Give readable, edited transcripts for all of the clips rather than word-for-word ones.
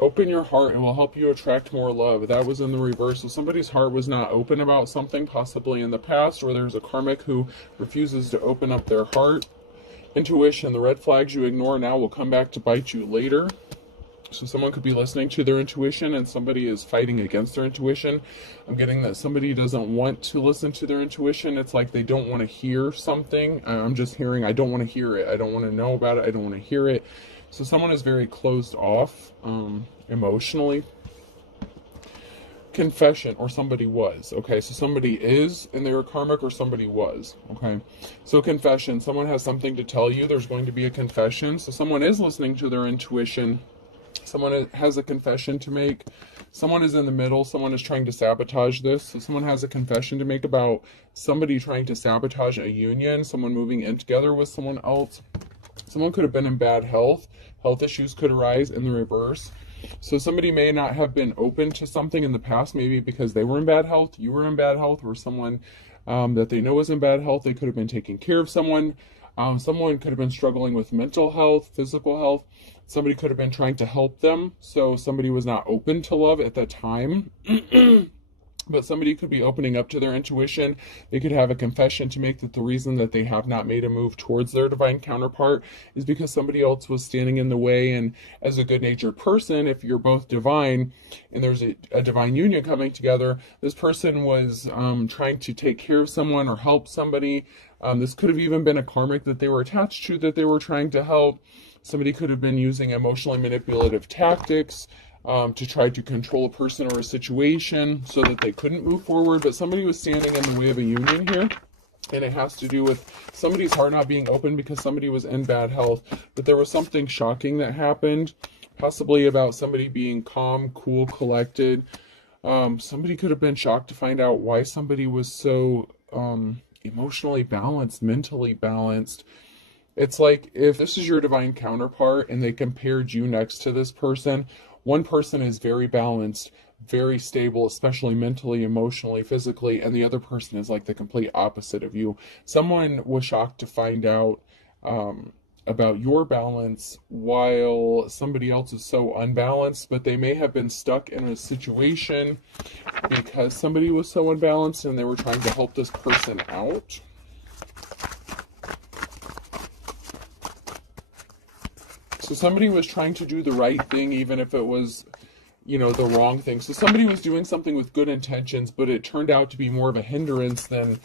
Open your heart, it will help you attract more love. That was in the reverse. So somebody's heart was not open about something, possibly in the past, or there's a karmic who refuses to open up their heart. Intuition, the red flags you ignore now will come back to bite you later. So someone could be listening to their intuition and somebody is fighting against their intuition. I'm getting that somebody doesn't want to listen to their intuition. It's like they don't want to hear something. I'm just hearing, I don't want to hear it. I don't want to know about it. I don't want to hear it. So someone is very closed off emotionally. Confession, or somebody was. Okay, so somebody is and they were karmic, or somebody was. Okay, so confession, someone has something to tell you. There's going to be a confession. So someone is listening to their intuition. Someone has a confession to make. Someone is in the middle. Someone is trying to sabotage this. So someone has a confession to make about somebody trying to sabotage a union, someone moving in together with someone else. Someone could have been in bad health. Health issues could arise in the reverse. So somebody may not have been open to something in the past, maybe because they were in bad health, you were in bad health, or someone that they know is in bad health. They could have been taking care of someone. Someone could have been struggling with mental health, physical health. Somebody could have been trying to help them. So somebody was not open to love at that time. But somebody could be opening up to their intuition. They could have a confession to make that the reason that they have not made a move towards their divine counterpart is because somebody else was standing in the way. And as a good-natured person, if you're both divine and there's a divine union coming together, this person was trying to take care of someone or help somebody. This could have even been a karmic that they were attached to that they were trying to help. Somebody could have been using emotionally manipulative tactics to try to control a person or a situation so that they couldn't move forward. But somebody was standing in the way of a union here. And it has to do with somebody's heart not being open because somebody was in bad health. But there was something shocking that happened, possibly about somebody being calm, cool, collected. Somebody could have been shocked to find out why somebody was so emotionally balanced, mentally balanced. It's like if this is your divine counterpart and they compared you next to this person, one person is very balanced, very stable, especially mentally, emotionally, physically, and the other person is like the complete opposite of you. Someone was shocked to find out about your balance while somebody else is so unbalanced, but they may have been stuck in a situation because somebody was so unbalanced and they were trying to help this person out. So somebody was trying to do the right thing, even if it was, the wrong thing. So somebody was doing something with good intentions, but it turned out to be more of a hindrance than,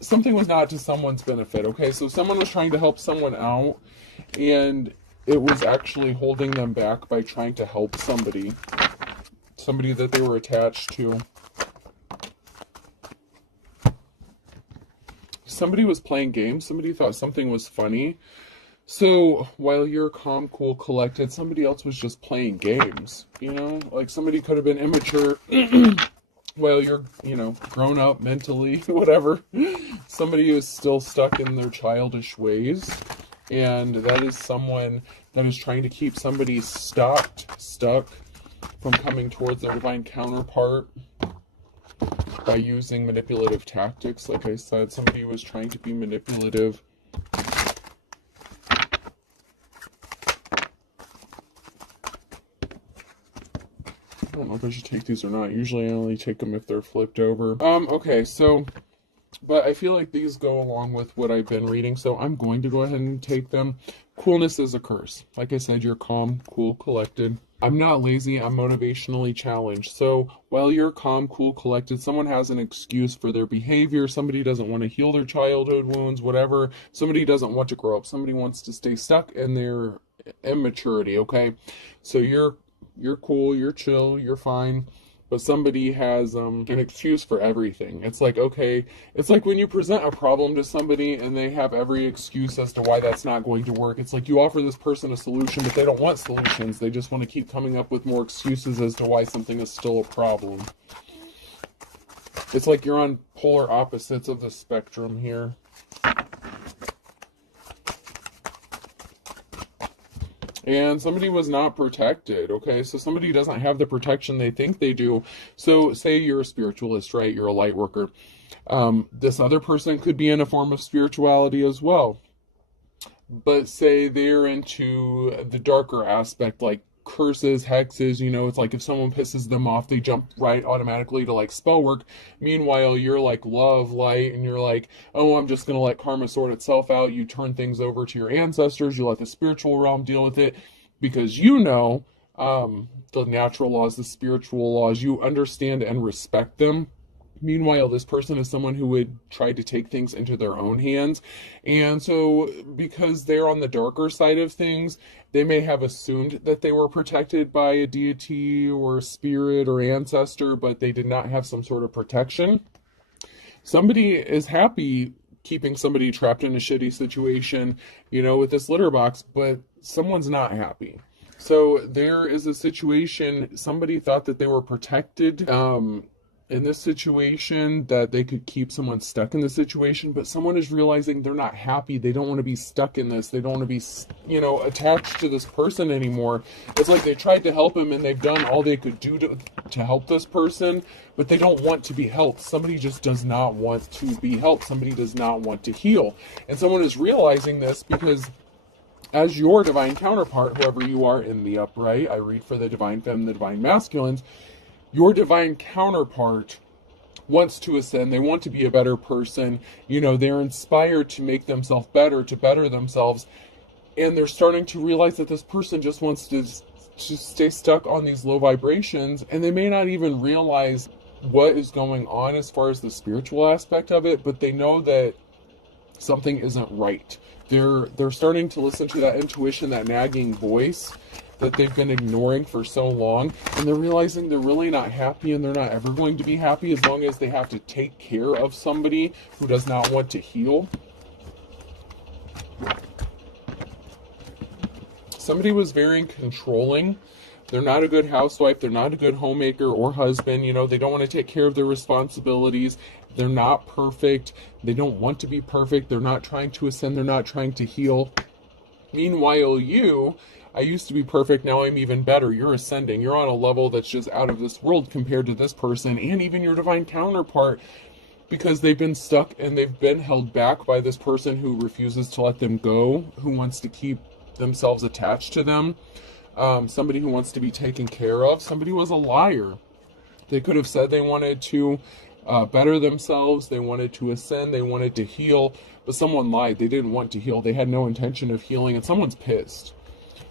something was not to someone's benefit. Okay, so someone was trying to help someone out, and it was actually holding them back by trying to help somebody that they were attached to. Somebody was playing games. Somebody thought something was funny. So while you're calm, cool, collected, somebody else was just playing games, like somebody could have been immature while you're, grown up mentally, whatever. Somebody is still stuck in their childish ways. And that is someone that is trying to keep somebody stuck from coming towards their divine counterpart by using manipulative tactics. Like I said, somebody was trying to be manipulative. I don't know if I should take these or not. Usually I only take them if they're flipped over. Okay, so, but I feel like these go along with what I've been reading, so I'm going to go ahead and take them. Coolness is a curse. Like I said, you're calm, cool, collected. I'm not lazy, I'm motivationally challenged. So while you're calm, cool, collected, someone has an excuse for their behavior. Somebody doesn't want to heal their childhood wounds, whatever. Somebody doesn't want to grow up. Somebody wants to stay stuck in their immaturity, okay? So you're cool, you're chill, you're fine, but somebody has an excuse for everything. It's like, okay, it's like when you present a problem to somebody and they have every excuse as to why that's not going to work. It's like you offer this person a solution, but they don't want solutions. They just want to keep coming up with more excuses as to why something is still a problem. It's like you're on polar opposites of the spectrum here. And somebody was not protected, okay? So somebody doesn't have the protection they think they do. So say you're a spiritualist, right? You're a light worker. This other person could be in a form of spirituality as well. But say they're into the darker aspect, like curses, hexes, you know, it's like if someone pisses them off, they jump right automatically to like spell work. Meanwhile, you're like love, light, and you're like, oh, I'm just going to let karma sort itself out. You turn things over to your ancestors, you let the spiritual realm deal with it because you know the natural laws, the spiritual laws, you understand and respect them. Meanwhile, this person is someone who would try to take things into their own hands. And so, because they're on the darker side of things, they may have assumed that they were protected by a deity or a spirit or ancestor, but they did not have some sort of protection. Somebody is happy keeping somebody trapped in a shitty situation, you know, with this litter box, but someone's not happy. So there is a situation, somebody thought that they were protected in this situation, that they could keep someone stuck in the situation, but someone is realizing they're not happy. They don't want to be stuck in this. They don't want to be, you know, attached to this person anymore. It's like they tried to help him and they've done all they could do to help this person, but they don't want to be helped. Somebody just does not want to be helped. Somebody does not want to heal. And someone is realizing this because as your divine counterpart, whoever you are in the upright, I read for the divine feminine, the divine masculines, your divine counterpart wants to ascend. They want to be a better person. You know, they're inspired to make themselves better, to better themselves. And they're starting to realize that this person just wants to stay stuck on these low vibrations. And they may not even realize what is going on as far as the spiritual aspect of it, but they know that something isn't right. They're starting to listen to that intuition, that nagging voice that they've been ignoring for so long, and they're realizing they're really not happy, and they're not ever going to be happy as long as they have to take care of somebody who does not want to heal. Somebody was very controlling. They're not a good housewife. They're not a good homemaker or husband. You know, they don't want to take care of their responsibilities. They're not perfect. They don't want to be perfect. They're not trying to ascend. They're not trying to heal. Meanwhile, I used to be perfect, now I'm even better. You're ascending. You're on a level that's just out of this world compared to this person and even your divine counterpart, because they've been stuck and they've been held back by this person who refuses to let them go, who wants to keep themselves attached to them, somebody who wants to be taken care of. Somebody was a liar. They could have said they wanted to better themselves, they wanted to ascend, they wanted to heal, but someone lied. They didn't want to heal. They had no intention of healing, and someone's pissed.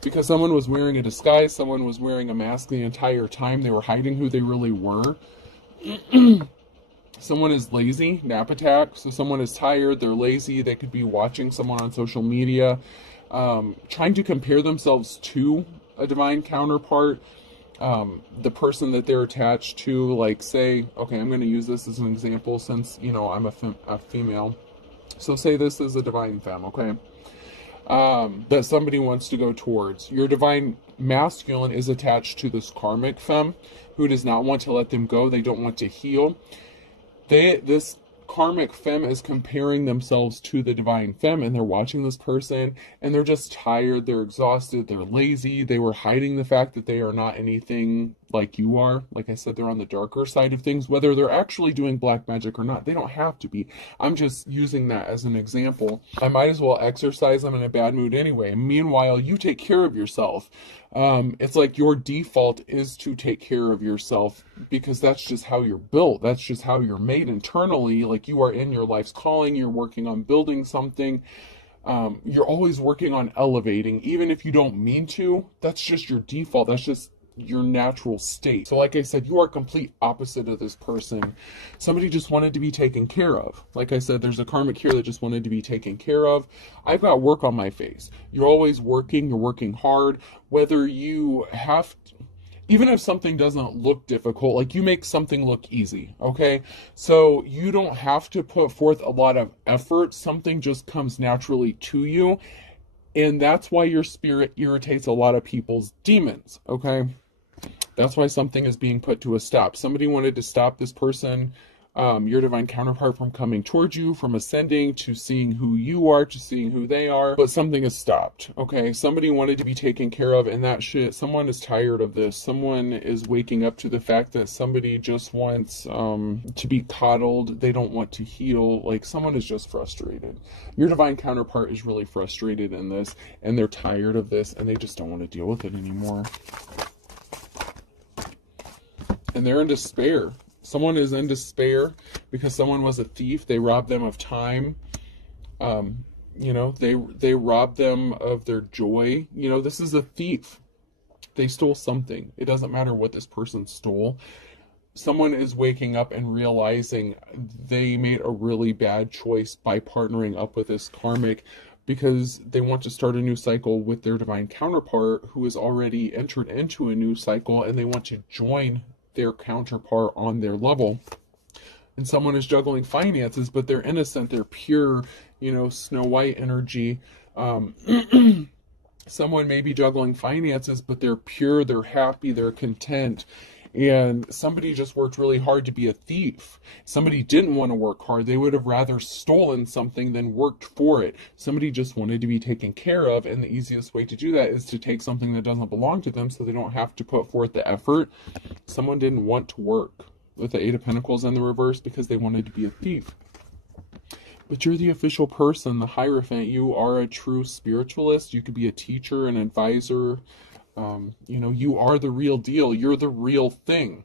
Because someone was wearing a disguise, someone was wearing a mask the entire time. They were hiding who they really were. Someone is lazy, nap attack. So someone is tired, they're lazy. They could be watching someone on social media, trying to compare themselves to a divine counterpart, the person that they're attached to. Like, say, okay, I'm going to use this as an example since, you know, I'm a female. So say this is a divine femme, okay? That somebody wants to go towards. Your divine masculine is attached to this karmic femme who does not want to let them go. They don't want to heal. This karmic femme is comparing themselves to the divine femme, and they're watching this person and they're just tired, they're exhausted, they're lazy. They were hiding the fact that they are not anything like you are. Like I said, they're on the darker side of things. Whether they're actually doing black magic or not, they don't have to be. I'm just using that as an example. I might as well exercise. I'm in a bad mood anyway. Meanwhile, you take care of yourself. It's like your default is to take care of yourself because that's just how you're built. That's just how you're made internally. Like, you are in your life's calling. You're working on building something. You're always working on elevating, even if you don't mean to. That's just your default. That's just your natural state. So like I said, you are complete opposite of this person. Somebody just wanted to be taken care of. Like I said, there's a karmic here that just wanted to be taken care of. I've got work on my face. You're always working. You're working hard. Whether you have to, even if something doesn't look difficult, like, you make something look easy, okay? So you don't have to put forth a lot of effort. Something just comes naturally to you. And that's why your spirit irritates a lot of people's demons, okay? That's why something is being put to a stop. Somebody wanted to stop this person your divine counterpart from coming towards you, from ascending to seeing who you are, to seeing who they are, but something has stopped. Okay, somebody wanted to be taken care of, and that shit, someone is tired of this. Someone is waking up to the fact that somebody just wants to be coddled. They don't want to heal. Like, someone is just frustrated. Your divine counterpart is really frustrated in this, and they're tired of this, and they just don't want to deal with it anymore. And they're in despair. Someone is in despair because someone was a thief. They robbed them of time. You know, they robbed them of their joy. You know, this is a thief. They stole something. It doesn't matter what this person stole. Someone is waking up and realizing they made a really bad choice by partnering up with this karmic, because they want to start a new cycle with their divine counterpart who has already entered into a new cycle, and they want to join their counterpart on their level. And someone is juggling finances, but they're innocent, they're pure, you know, Snow White energy. Someone may be juggling finances, but they're pure, they're happy, they're content. And somebody just worked really hard to be a thief. Somebody didn't want to work hard. They would have rather stolen something than worked for it. Somebody just wanted to be taken care of, and the easiest way to do that is to take something that doesn't belong to them so they don't have to put forth the effort. Someone didn't want to work with the Eight of Pentacles in the reverse because they wanted to be a thief. But you're the official person, the Hierophant. You are a true spiritualist. You could be a teacher, an advisor. You know, you are the real deal. You're the real thing.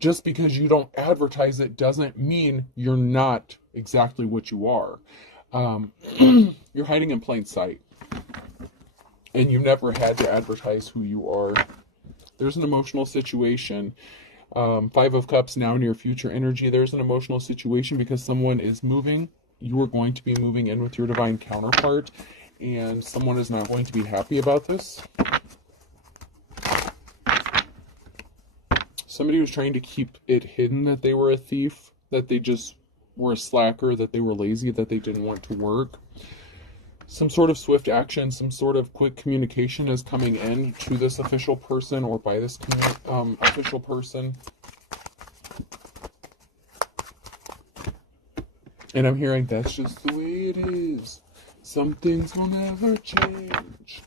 Just because you don't advertise it doesn't mean you're not exactly what you are. You're hiding in plain sight. And you never had to advertise who you are. There's an emotional situation. Five of Cups, now near future energy. There's an emotional situation because someone is moving. You are going to be moving in with your divine counterpart. And someone is not going to be happy about this. Somebody was trying to keep it hidden that they were a thief, that they just were a slacker, that they were lazy, that they didn't want to work. Some sort of swift action, some sort of quick communication is coming in to this official person or by this official person. And I'm hearing that's just the way it is. Some things will never change.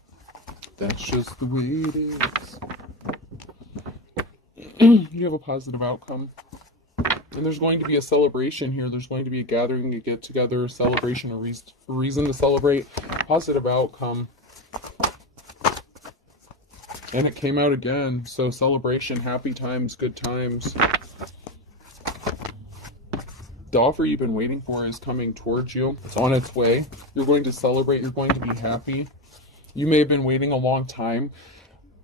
That's just the way it is. You have a positive outcome. And there's going to be a celebration here. There's going to be a gathering, a get-together, a celebration, a reason to celebrate. Positive outcome. And it came out again. So celebration, happy times, good times. The offer you've been waiting for is coming towards you. It's on its way. You're going to celebrate. You're going to be happy. You may have been waiting a long time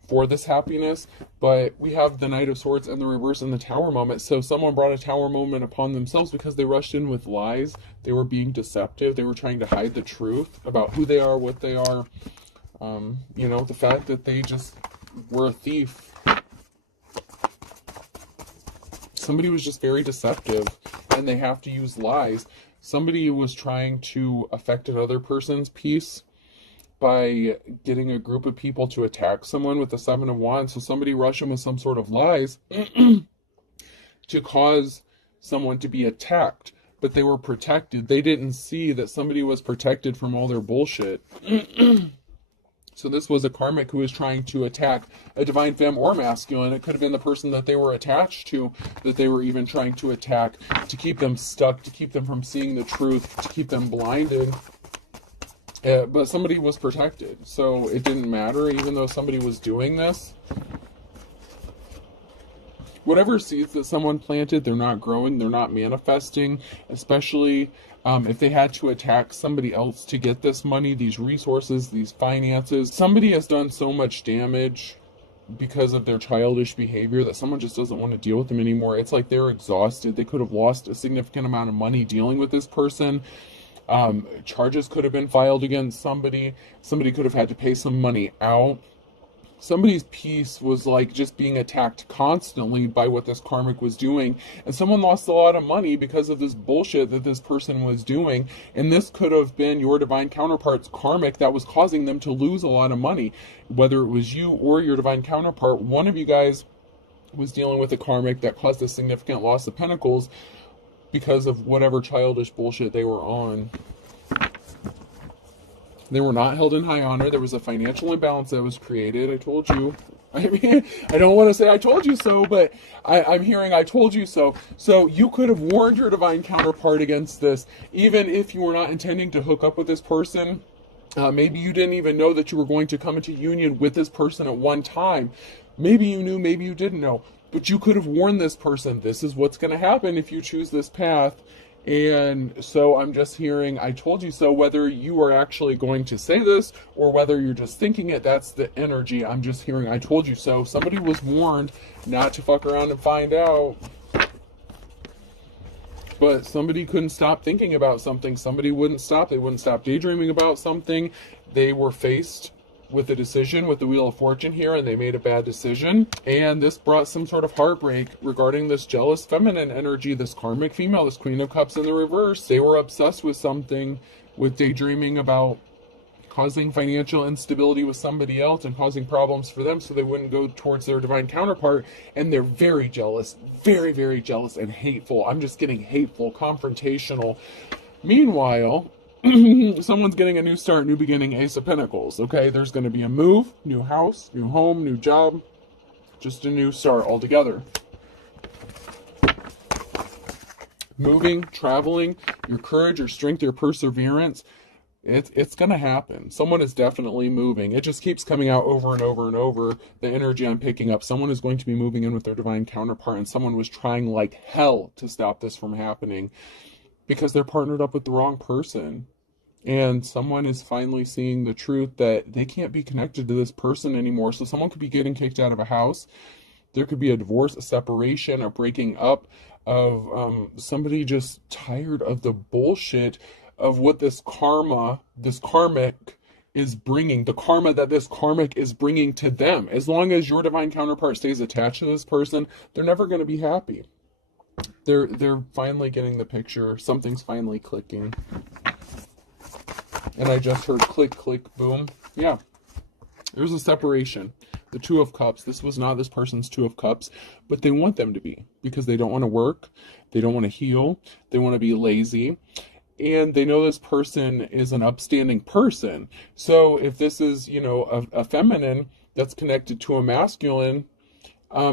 for this happiness, but we have the Knight of Swords and the reverse and the Tower moment. So someone brought a Tower moment upon themselves because they rushed in with lies. They were being deceptive. They were trying to hide the truth about who they are, what they are. You know, the fact that they just were a thief. Somebody was just very deceptive, and they have to use lies. Somebody was trying to affect another person's peace by getting a group of people to attack someone with the Seven of Wands. So somebody rushed in with some sort of lies to cause someone to be attacked, but they were protected. They didn't see that somebody was protected from all their bullshit. So this was a karmic who was trying to attack a divine femme or masculine. It could have been the person that they were attached to, that they were even trying to attack, to keep them stuck, to keep them from seeing the truth, to keep them blinded. But somebody was protected, so it didn't matter, even though somebody was doing this. Whatever seeds that someone planted, they're not growing, they're not manifesting, especially if they had to attack somebody else to get this money, these resources, these finances. Somebody has done so much damage because of their childish behavior that someone just doesn't want to deal with them anymore. It's like they're exhausted. They could have lost a significant amount of money dealing with this person. Charges could have been filed against somebody. Somebody could have had to pay some money out. Somebody's peace was like just being attacked constantly by what this karmic was doing. And someone lost a lot of money because of this bullshit that this person was doing. And this could have been your divine counterpart's karmic that was causing them to lose a lot of money. Whether it was you or your divine counterpart, one of you guys was dealing with a karmic that caused a significant loss of pentacles. because of whatever childish bullshit they were on. They were not held in high honor. There was a financial imbalance that was created. I told you. I mean, I don't want to say I told you so, but I'm hearing I told you so. So you could have warned your divine counterpart against this, even if you were not intending to hook up with this person. Maybe you didn't even know that you were going to come into union with this person at one time. Maybe you knew, maybe you didn't know. But you could have warned this person, this is what's going to happen if you choose this path. And so I'm just hearing, I told you so, whether you are actually going to say this or whether you're just thinking it, that's the energy. I'm just hearing, I told you so. Somebody was warned not to fuck around and find out. But somebody couldn't stop thinking about something. Somebody wouldn't stop. They wouldn't stop daydreaming about something. They were faced with a decision with the Wheel of Fortune here, and they made a bad decision. And this brought some sort of heartbreak regarding this jealous feminine energy, this karmic female, this Queen of Cups in the reverse. They were obsessed with something, with daydreaming about causing financial instability with somebody else and causing problems for them so they wouldn't go towards their divine counterpart. And they're very jealous, very, very jealous and hateful. I'm just getting hateful, confrontational. Meanwhile, someone's getting a new start, new beginning, Ace of Pentacles. Okay, there's going to be a move, new house, new home, new job, just a new start altogether. Moving, traveling, your courage, your strength, your perseverance, it's going to happen. Someone is definitely moving. It just keeps coming out over and over and over. The energy I'm picking up, someone is going to be moving in with their divine counterpart, and someone was trying like hell to stop this from happening because they're partnered up with the wrong person. And someone is finally seeing the truth that they can't be connected to this person anymore. So someone could be getting kicked out of a house. There could be a divorce, a separation, a breaking up of somebody just tired of the bullshit of what this karmic is bringing, the karma that this karmic is bringing to them. As long as your divine counterpart stays attached to this person, they're never going to be happy. They're finally getting the picture. Something's finally clicking. And I just heard click, click, boom. Yeah, there's a separation. The Two of Cups. This was not this person's Two of Cups, but they want them to be because they don't want to work. They don't want to heal. They want to be lazy. And they know this person is an upstanding person. So if this is, a feminine that's connected to a masculine,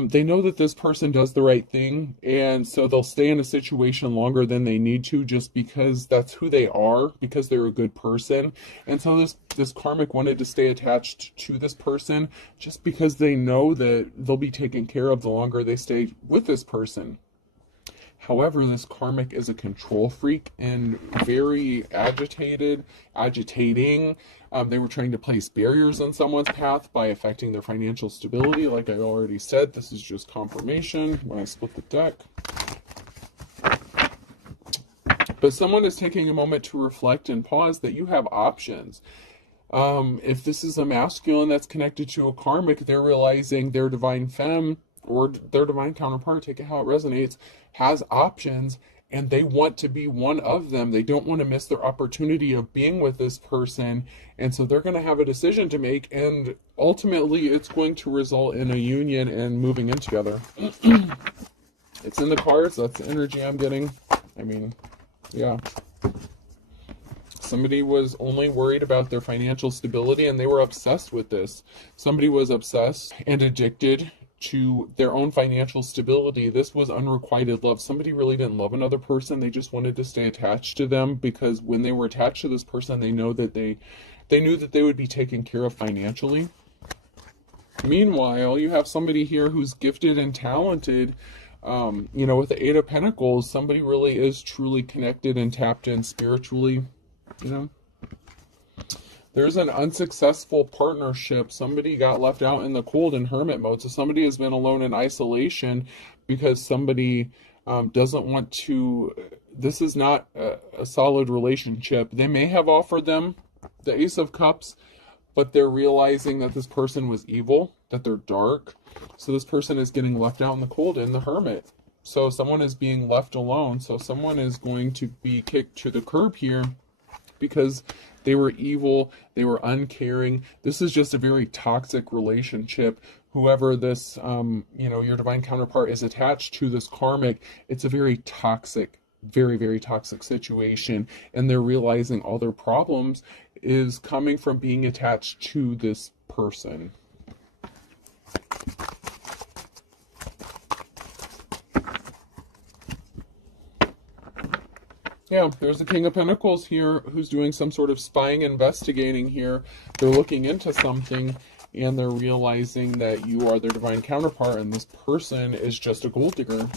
they know that this person does the right thing, and so they'll stay in a situation longer than they need to just because that's who they are, because they're a good person. And so this karmic wanted to stay attached to this person just because they know that they'll be taken care of the longer they stay with this person. However, this karmic is a control freak and very agitating. They were trying to place barriers on someone's path by affecting their financial stability. Like I already said, this is just confirmation when I split the deck. But someone is taking a moment to reflect and pause that you have options. If this is a masculine that's connected to a karmic, they're realizing their divine femme or their divine counterpart, take it how it resonates, has options, and they want to be one of them. They don't want to miss their opportunity of being with this person, and so they're going to have a decision to make, and ultimately it's going to result in a union and moving in together. It's in the cards. That's the energy I'm getting. I mean, yeah. Somebody was only worried about their financial stability, and they were obsessed with this. Somebody was obsessed and addicted to their own financial stability. This was unrequited love. Somebody really didn't love another person. They just wanted to stay attached to them because when they were attached to this person, they knew that they would be taken care of financially. Meanwhile, you have somebody here who's gifted and talented. With the Eight of Pentacles, somebody really is truly connected and tapped in spiritually. There's an unsuccessful partnership. Somebody got left out in the cold in hermit mode. So somebody has been alone in isolation because somebody doesn't want to. This is not a solid relationship. They may have offered them the Ace of Cups, but they're realizing that this person was evil, that they're dark. So this person is getting left out in the cold in the hermit. So someone is being left alone. So someone is going to be kicked to the curb here because they were evil, they were uncaring. This is just a very toxic relationship. Whoever this, your divine counterpart is attached to, this karmic, it's a very toxic very, very toxic situation, and they're realizing all their problems is coming from being attached to this person. Yeah, there's the King of Pentacles here who's doing some sort of spying, investigating here. They're looking into something and they're realizing that you are their divine counterpart and this person is just a gold digger.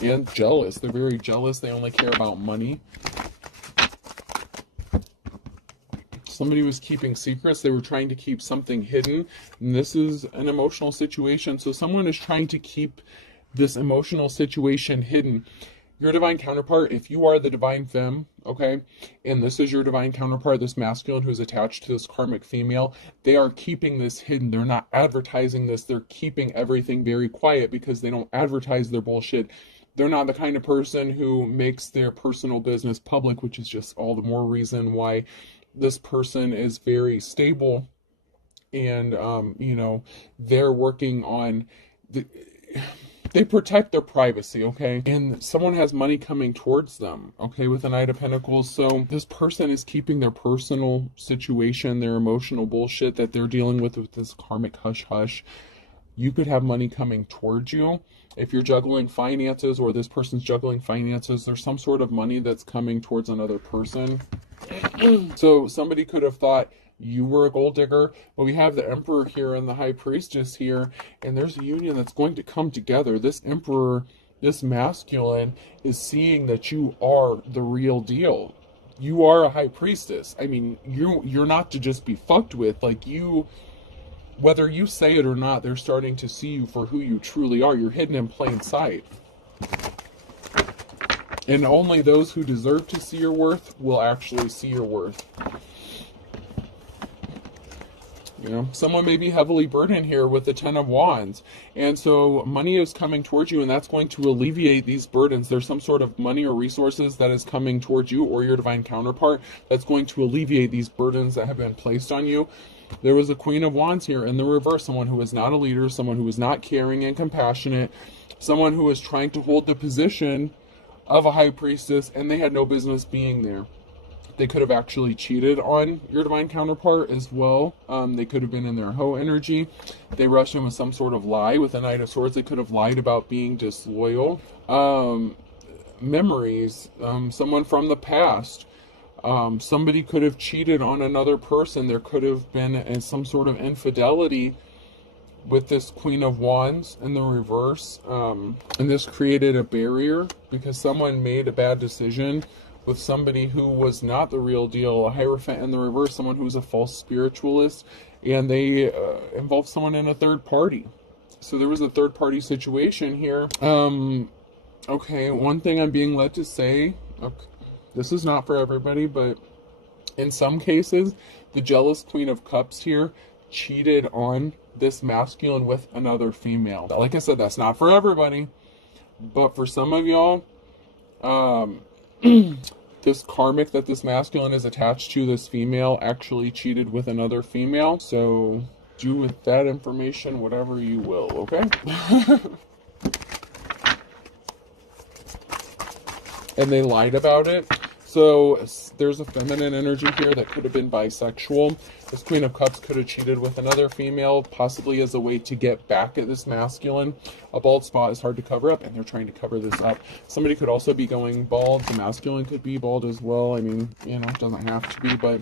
And jealous. They're very jealous. They only care about money. Somebody was keeping secrets. They were trying to keep something hidden. And this is an emotional situation. So someone is trying to keep this emotional situation hidden. Your divine counterpart, if you are the divine femme, okay, and this is your divine counterpart, this masculine who's attached to this karmic female, they are keeping this hidden. They're not advertising this. They're keeping everything very quiet because they don't advertise their bullshit. They're not the kind of person who makes their personal business public, which is just all the more reason why this person is very stable and, you know, they're working on they protect their privacy, okay? And someone has money coming towards them, okay, with the Knight of Pentacles. So this person is keeping their personal situation, their emotional bullshit that they're dealing with this karmic hush-hush. You could have money coming towards you. If you're juggling finances or this person's juggling finances, there's some sort of money that's coming towards another person. So somebody could have thought you were a gold digger, but we have the Emperor here and the High Priestess here, and there's a union that's going to come together. This Emperor, this masculine, is seeing that you are the real deal. You are a High Priestess. I mean, you're not to just be fucked with. Like, you, whether you say it or not, they're starting to see you for who you truly are. You're hidden in plain sight. And only those who deserve to see your worth will actually see your worth. You know, someone may be heavily burdened here with the Ten of Wands. And so money is coming towards you, and that's going to alleviate these burdens. There's some sort of money or resources that is coming towards you or your divine counterpart that's going to alleviate these burdens that have been placed on you. There was a Queen of Wands here in the reverse, someone who is not a leader, someone who is not caring and compassionate, someone who is trying to hold the position of a High Priestess, and they had no business being there. They could have actually cheated on your divine counterpart as well. They could have been in their hoe energy. They rushed in with some sort of lie with the Knight of Swords. They could have lied about being disloyal. Memories, someone from the past. Somebody could have cheated on another person. There could have been some sort of infidelity with this Queen of Wands in the reverse. And this created a barrier because someone made a bad decision with somebody who was not the real deal, a Hierophant in the reverse, someone who's a false spiritualist, and they involved someone in a third party. So there was a third party situation here. Okay, one thing I'm being led to say, okay, this is not for everybody, but in some cases, the jealous Queen of Cups here cheated on this masculine with another female. Like I said, that's not for everybody, but for some of y'all, this karmic that this masculine is attached to, this female, actually cheated with another female. So do with that information whatever you will, okay? And they lied about it. So there's a feminine energy here that could have been bisexual. This Queen of Cups could have cheated with another female, possibly as a way to get back at this masculine. A bald spot is hard to cover up, and they're trying to cover this up. Somebody could also be going bald. The masculine could be bald as well. I mean, you know, it doesn't have to be, but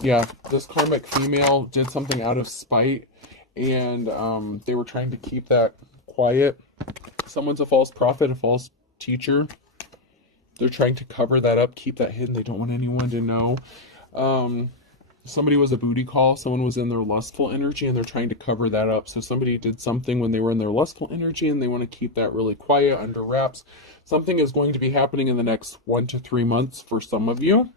yeah, this karmic female did something out of spite, and they were trying to keep that quiet. Someone's a false prophet, a false teacher. They're trying to cover that up, keep that hidden. They don't want anyone to know. Somebody was a booty call. Someone was in their lustful energy, and they're trying to cover that up. So somebody did something when they were in their lustful energy, and they want to keep that really quiet, under wraps. Something is going to be happening in the next 1 to 3 months for some of you.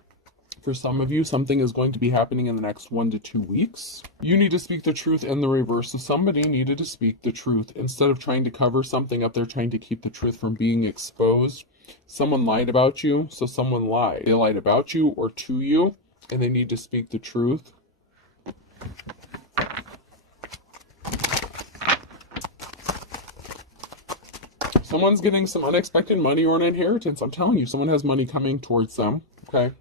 For some of you, something is going to be happening in the next 1 to 2 weeks. You need to speak the truth in the reverse. So somebody needed to speak the truth. Instead of trying to cover something up, they're trying to keep the truth from being exposed. Someone lied about you, so someone lied. They lied about you or to you, and they need to speak the truth. Someone's getting some unexpected money or an inheritance. I'm telling you, someone has money coming towards them. Okay.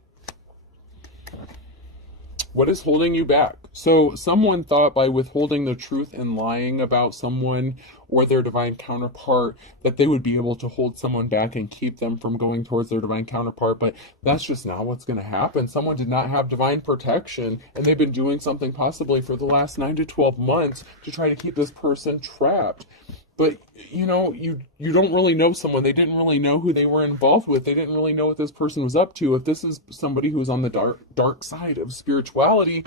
What is holding you back? So someone thought by withholding the truth and lying about someone or their divine counterpart that they would be able to hold someone back and keep them from going towards their divine counterpart, but that's just not what's going to happen. Someone did not have divine protection, and they've been doing something possibly for the last 9 to 12 months to try to keep this person trapped. But, you know, you don't really know someone. They didn't really know who they were involved with. They didn't really know what this person was up to. If this is somebody who's on the dark side of spirituality,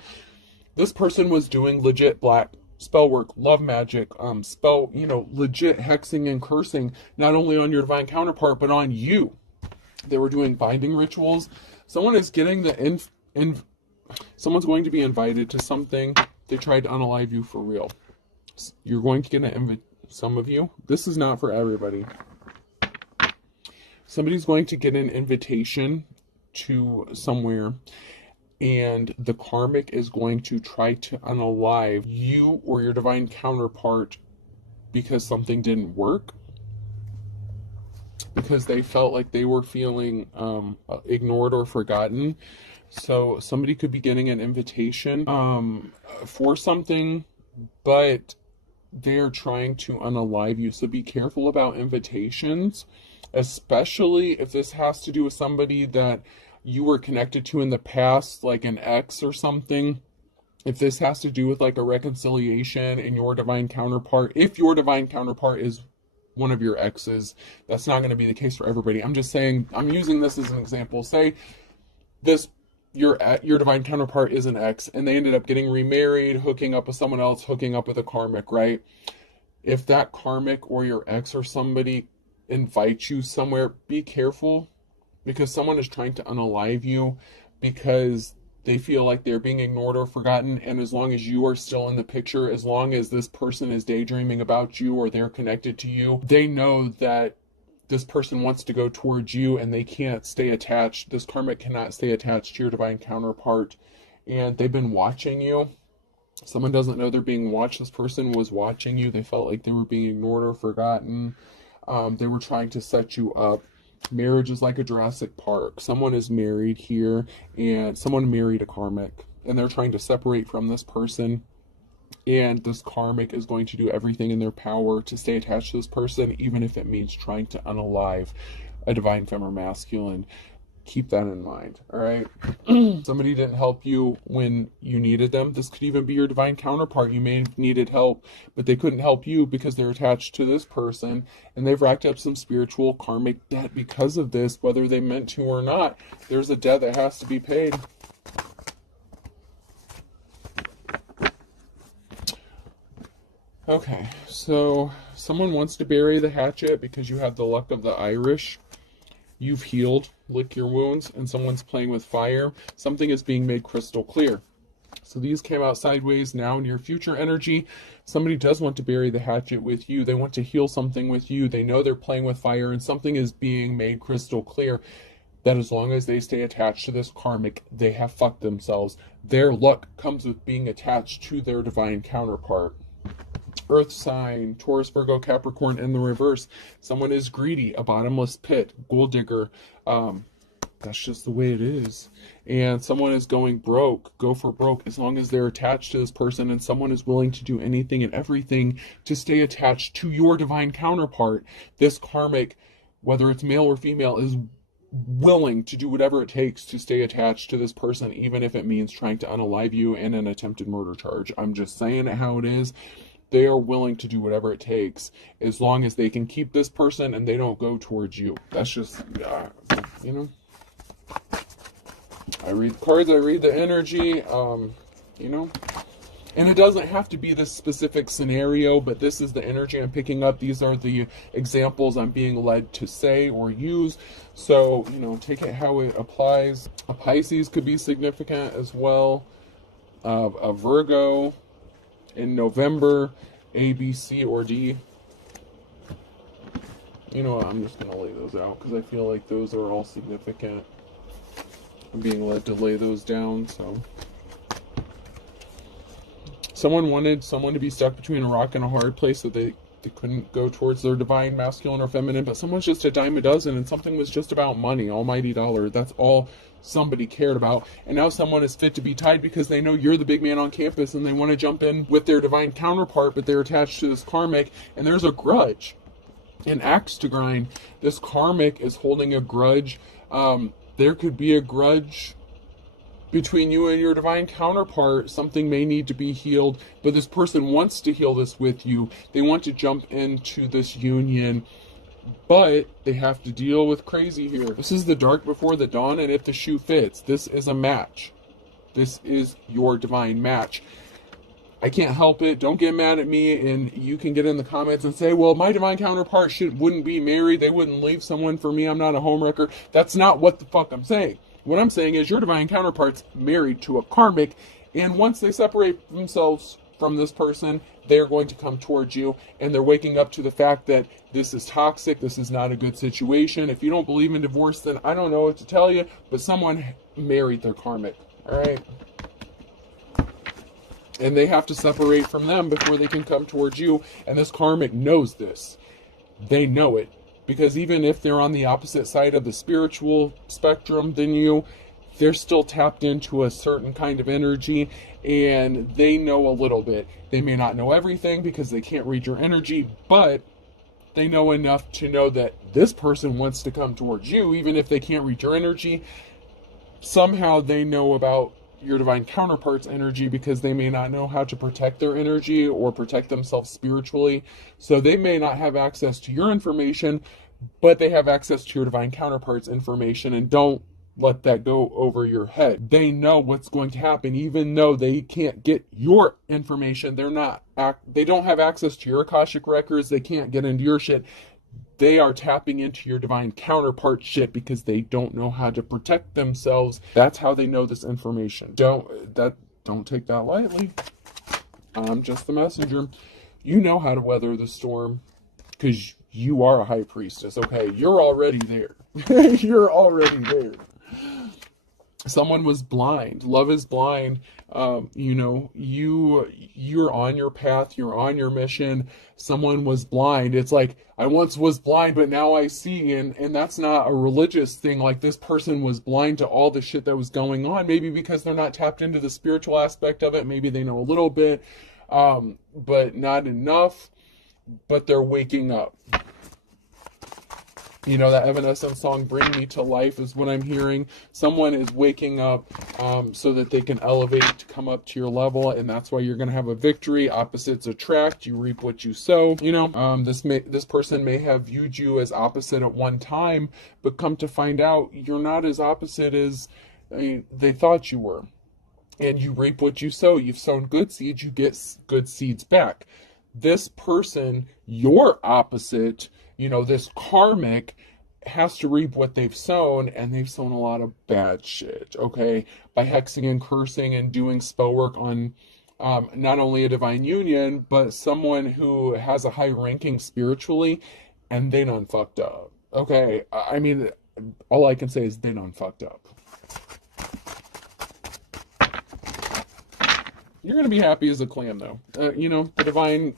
this person was doing legit black spell work, love magic, legit hexing and cursing, not only on your divine counterpart, but on you. They were doing binding rituals. Someone is getting someone's going to be invited to something. They tried to unalive you for real. You're going to get an invitation. Some of you, this is not for everybody. Somebody's going to get an invitation to somewhere, and the karmic is going to try to unalive you or your divine counterpart because something didn't work, because they felt like they were feeling ignored or forgotten. So somebody could be getting an invitation for something, but they're trying to unalive you. So be careful about invitations, especially if this has to do with somebody that you were connected to in the past, like an ex or something. If this has to do with like a reconciliation in your divine counterpart, if your divine counterpart is one of your exes, that's not going to be the case for everybody. I'm just saying, I'm using this as an example. Say your divine counterpart is an ex, and they ended up getting remarried, hooking up with someone else, hooking up with a karmic, right? If that karmic or your ex or somebody invites you somewhere, be careful, because someone is trying to unalive you because they feel like they're being ignored or forgotten. And as long as you are still in the picture, as long as this person is daydreaming about you or they're connected to you, they know that this person wants to go towards you, and they can't stay attached. This karmic cannot stay attached to your divine counterpart. And they've been watching you. Someone doesn't know they're being watched. This person was watching you. They felt like they were being ignored or forgotten. They were trying to set you up. Marriage is like a Jurassic Park. Someone is married here, and someone married a karmic, and they're trying to separate from this person. And this karmic is going to do everything in their power to stay attached to this person, even if it means trying to unalive a divine feminine masculine. Keep that in mind, all right? Somebody didn't help you when you needed them. This could even be your divine counterpart. You may have needed help, but they couldn't help you because they're attached to this person, and they've racked up some spiritual karmic debt because of this, whether they meant to or not. There's a debt that has to be paid. Okay, so someone wants to bury the hatchet because you have the luck of the Irish. You've healed, lick your wounds, and someone's playing with fire. Something is being made crystal clear. So these came out sideways. Now in your future energy, somebody does want to bury the hatchet with you. They want to heal something with you. They know they're playing with fire, and something is being made crystal clear that as long as they stay attached to this karmic, they have fucked themselves. Their luck comes with being attached to their divine counterpart. Earth sign, Taurus, Virgo, Capricorn in the reverse. Someone is greedy, a bottomless pit, gold digger. That's just the way it is. And someone is going broke, go for broke, as long as they're attached to this person, and someone is willing to do anything and everything to stay attached to your divine counterpart. This karmic, whether it's male or female, is willing to do whatever it takes to stay attached to this person, even if it means trying to unalive you in an attempted murder charge. I'm just saying it how it is. They are willing to do whatever it takes as long as they can keep this person and they don't go towards you. That's just, you know. I read the cards, I read the energy, you know. And it doesn't have to be this specific scenario, but this is the energy I'm picking up. These are the examples I'm being led to say or use. So, you know, take it how it applies. A Pisces could be significant as well. A Virgo in November, A, B, C, or D. You know what, I'm just going to lay those out because I feel like those are all significant. I'm being led to lay those down, so. Someone wanted someone to be stuck between a rock and a hard place so they they couldn't go towards their divine masculine or feminine, but someone's just a dime a dozen, and something was just about money, almighty dollar. That's all somebody cared about. And now someone is fit to be tied because they know you're the big man on campus, and they want to jump in with their divine counterpart, but they're attached to this karmic, and there's a grudge, an axe to grind. This karmic is holding a grudge. There could be a grudge between you and your divine counterpart. Something may need to be healed, but this person wants to heal this with you. They want to jump into this union, but they have to deal with crazy here. This is the dark before the dawn, and if the shoe fits, this is a match. This is your divine match. I can't help it. Don't get mad at me, and you can get in the comments and say, well, my divine counterpart wouldn't be married. They wouldn't leave someone for me. I'm not a homewrecker. That's not what the fuck I'm saying. What I'm saying is your divine counterpart's married to a karmic, and once they separate themselves from this person, they're going to come towards you, and they're waking up to the fact that this is toxic, this is not a good situation. If you don't believe in divorce, then I don't know what to tell you, but someone married their karmic, all right? And they have to separate from them before they can come towards you, and this karmic knows this. They know it. Because even if they're on the opposite side of the spiritual spectrum than you, they're still tapped into a certain kind of energy, and they know a little bit. They may not know everything because they can't read your energy, but they know enough to know that this person wants to come towards you, even if they can't read your energy. Somehow they know about your divine counterpart's energy because they may not know how to protect their energy or protect themselves spiritually. So they may not have access to your information, but they have access to your divine counterpart's information, and don't let that go over your head. They know what's going to happen, even though they can't get your information. They don't have access to your Akashic records. They can't get into your shit. They are tapping into your divine counterpart shit because they don't know how to protect themselves. That's how they know this information. Don't take that lightly. I'm just the messenger. You know how to weather the storm because you are a high priestess, okay? You're already there. You're already there. Someone was blind. Love is blind. You're on your path. You're on your mission. Someone was blind. It's like, I once was blind, but now I see. And that's not a religious thing. Like, this person was blind to all the shit that was going on. Maybe because they're not tapped into the spiritual aspect of it. Maybe they know a little bit, but not enough. But they're waking up. You know, that Evanescence song, Bring Me to Life, is what I'm hearing. Someone is waking up so that they can elevate to come up to your level, and that's why you're going to have a victory. Opposites attract. You reap what you sow. You know, this person may have viewed you as opposite at one time, but come to find out, you're not as opposite as they thought you were. And you reap what you sow. You've sown good seeds, you get good seeds back. This person, your opposite, this karmic, has to reap what they've sown, and they've sown a lot of bad shit, okay? By hexing and cursing and doing spell work on not only a divine union, but someone who has a high ranking spiritually, and they done fucked up, okay? I mean, all I can say is they done fucked up. You're going to be happy as a clam, though. The divine,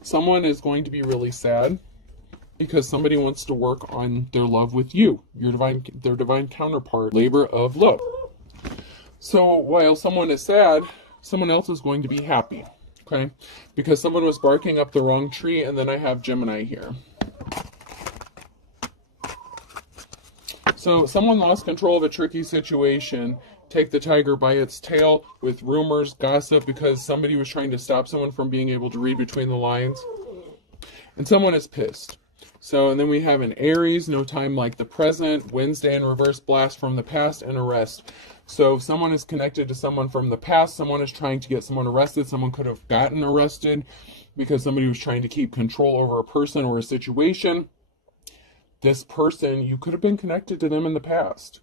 someone is going to be really sad because somebody wants to work on their love with you, their divine counterpart, labor of love. So while someone is sad, someone else is going to be happy, okay? Because someone was barking up the wrong tree, and then I have Gemini here. So someone lost control of a tricky situation. Take the tiger by its tail with rumors, gossip, because somebody was trying to stop someone from being able to read between the lines. And someone is pissed. So, and then we have an Aries, no time like the present, Wednesday in reverse, blast from the past, and arrest. So if someone is connected to someone from the past, someone is trying to get someone arrested. Someone could have gotten arrested because somebody was trying to keep control over a person or a situation. This person, you could have been connected to them in the past.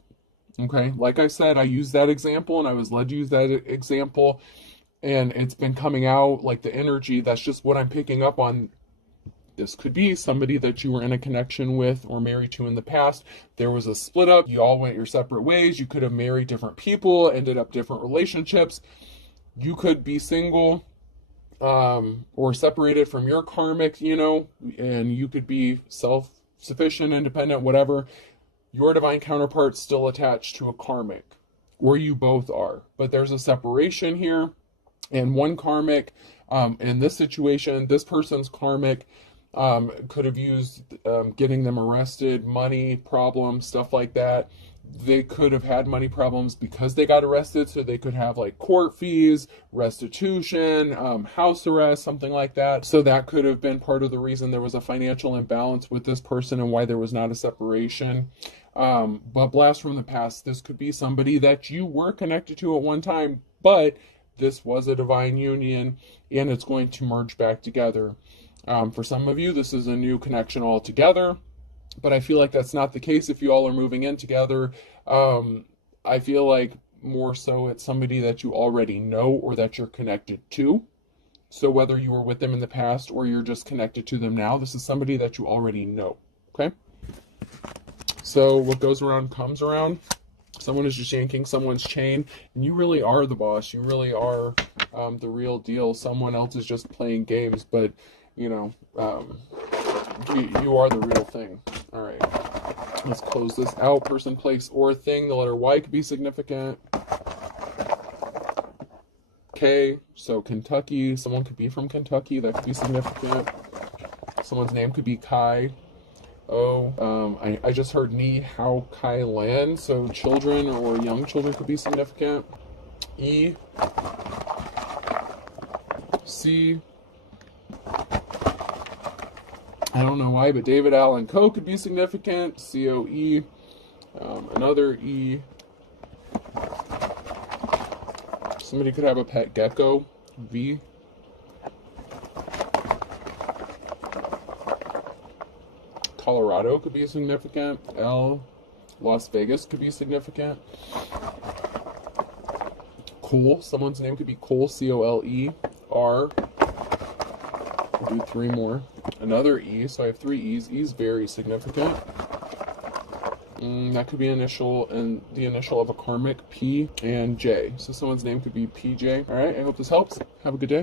Okay, like I said, I used that example, and I was led to use that example, and it's been coming out like the energy. That's just what I'm picking up on. This could be somebody that you were in a connection with or married to in the past. There was a split up. You all went your separate ways. You could have married different people, ended up different relationships. You could be single, or separated from your karmic, and you could be self-sufficient, independent, whatever. Your divine counterpart's still attached to a karmic, or you both are. But there's a separation here, and one karmic, in this situation, this person's karmic could have used getting them arrested, money problems, stuff like that. They could have had money problems because they got arrested, so they could have like court fees, restitution, house arrest, something like that. So that could have been part of the reason there was a financial imbalance with this person and why there was not a separation. But blast from the past, this could be somebody that you were connected to at one time, but this was a divine union and it's going to merge back together. For some of you, this is a new connection altogether. But I feel like that's not the case if you all are moving in together. I feel like more so it's somebody that you already know or that you're connected to. So whether you were with them in the past or you're just connected to them now, this is somebody that you already know. Okay? So what goes around comes around. Someone is just yanking someone's chain, and you really are the boss. You really are the real deal. Someone else is just playing games, but you are the real thing. All right, let's close this out. Person, place, or thing. The letter Y could be significant. K, so Kentucky. Someone could be from Kentucky. That could be significant. Someone's name could be Kai. O, I just heard Ni Hao Kai Lan, so children or young children could be significant. E, C, I don't know why, but David Allen Coe could be significant. COE, another E. Somebody could have a pet gecko. V. Colorado could be significant. L. Las Vegas could be significant. Cole, someone's name could be Cole, C-O-L-E. R. We'll do 3 more. Another E, so I have 3 E's. E's very significant. That could be initial and the initial of a karmic, P and J. So someone's name could be PJ. All right, I hope this helps. Have a good day.